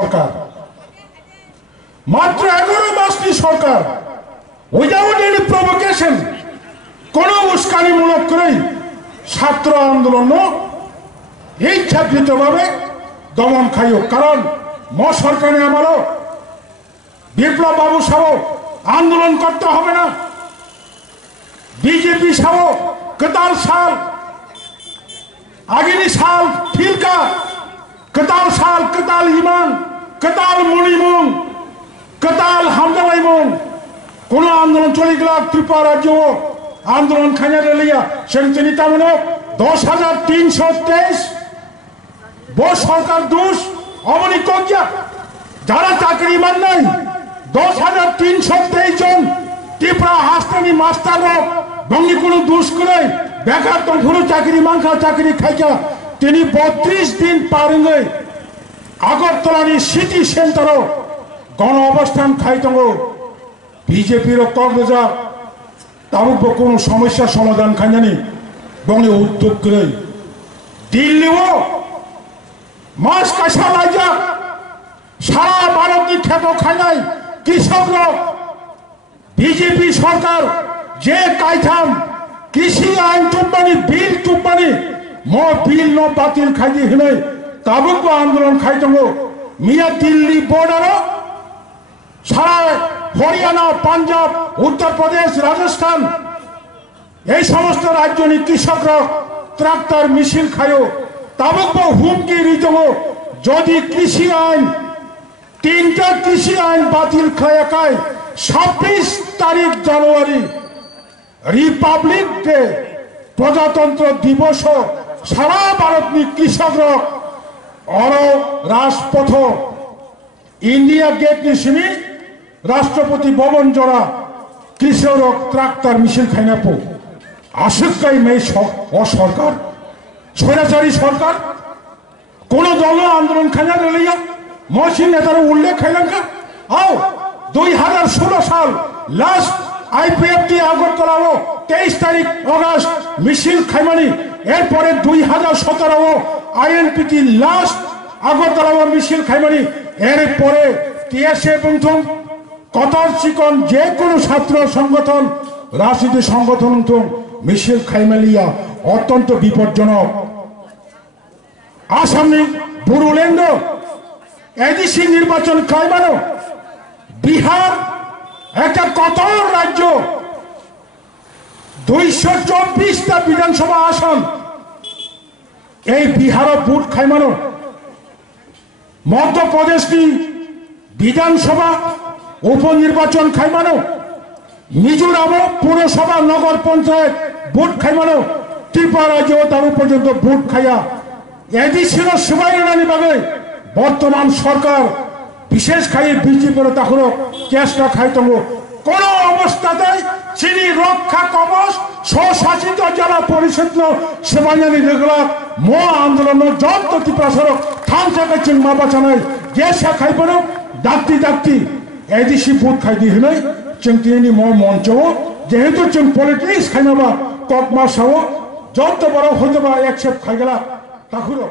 সরকার মাত্র 11 মাসটি সরকার without any provocation কোনো উস্কানিমূলক করেই ছাত্র আন্দোলন ইচ্ছাকৃতভাবে দমন খাইও কারণ সরকারে আমারও বিপ্লব বাবু সহ আন্দোলন করতে হবে না बीजेपी सह कताल साल आगिनी साल फिलका कताल साल कताल इमान कताल मणिमुंग कताल हमदालाइमुंग कोनो आंदोलन चले गला त्रिपुरा राज्य आंदोलन खाना लिया सेंचुरी तामनो 10,323 वो सरकार दोष अमनी कज्ञा যারা চাকরি মান নাই 10,323 জন त्रिपुरा हास्तानी मास्टर बंगी को दोष करे बेकार तो भूलो चाकरी मांगा चाकरी खाइका 32 दिन पार गए আগরতলার সিটি সেন্টার গণ অবস্থান খাইতঙ্গ বিজেপির কর্মজা তাবুক কোনো সমস্যা সমাধান খাইনি বঙ্গে উদ্যোগ করে দিল্লিও মাস কাঁসা রাজা সারা ভারতনি খেত খাই কৃষকরা बीजेपी सरकार जे कायथाम कृषि आईन टुम्बानी बिल टुम्बानी मो बिल न बातिल खाई हिने ताबुक आंदोलन खाइतंगो मिया दिल्ली बॉर्डर सारा हरियाणा पंजाब उत्तर प्रदेश राजस्थान এই সমস্ত রাজ্যনি কৃষকরা ট্রাক্টর মিছিল খায়ো তাবুক হুমকি রিতঙ্গো যদি কৃষি আইন তিনটা কৃষি আইন বাতিল খায় একাই 26 तारीख জানুয়ারি रिपब्लिक डे प्रजातंत्र दिवस सारा भारत कृषक और राजपथ इंडिया गेट निशिनी राष्ट्रपति भवन जरा कृषक ट्राक्टर मिছিল खाइना पो आशंकाई में सरकार स्वैराचारी सरकार कोनो दल आंदोलन खाइना लिया मौसी नेतार उल्लेख खाइलांका आओ 2016 साल लास्ट आईपीएफटी আগরতলা 23 तारीख अगस्त मिছিল খাইমানি এরপরে 2017 আইএনপিটি লাস্ট আগরতলা মিছিল খাইমানি এরপরে টিএসএফ এবং কতার চিকন যে কোনো ছাত্র সংগঠন রাজনীতি সংগঠন মিছিল খাইমালিয়া অত্যন্ত বিপজ্জনক আসামে বুরুলেন্ড এডিসি নির্বাচন খাইমানো बिहार एक कतर राज्य 224 विधानसभा आसन बिहार भोट खाइमानो मध्य प्रदेश की विधानसभा उपनिर्वाचन खाइमानो मिजोराम पौरसभा नगर पंचायत भोट खाइमानो त्रिपुरा राज्य तार पर्यन्त भोट खाइया एडिसी सुबाई बागे बर्तमान सरकार विशेष खाई बीजेपी तखनो चेष्टा खाइतंगो कोनो अवस्थाते चिनी रक्षा कवच स्वशासित जिला परिषद सेवानी रेगुला मो आंदोलन जत त्रिपुरा थामसाके चिंग माबाचानाय जेसा खाइबनो दाक्ति दाक्ति एडिसी भोट खाइदि हिनै चिंतिनि मो मंचो जेहेतु चिंग पॉलिटिक्स खाइनाबा ककमा साव जत बड़ होइतबा एक्सेप्ट खाइगला तखुरो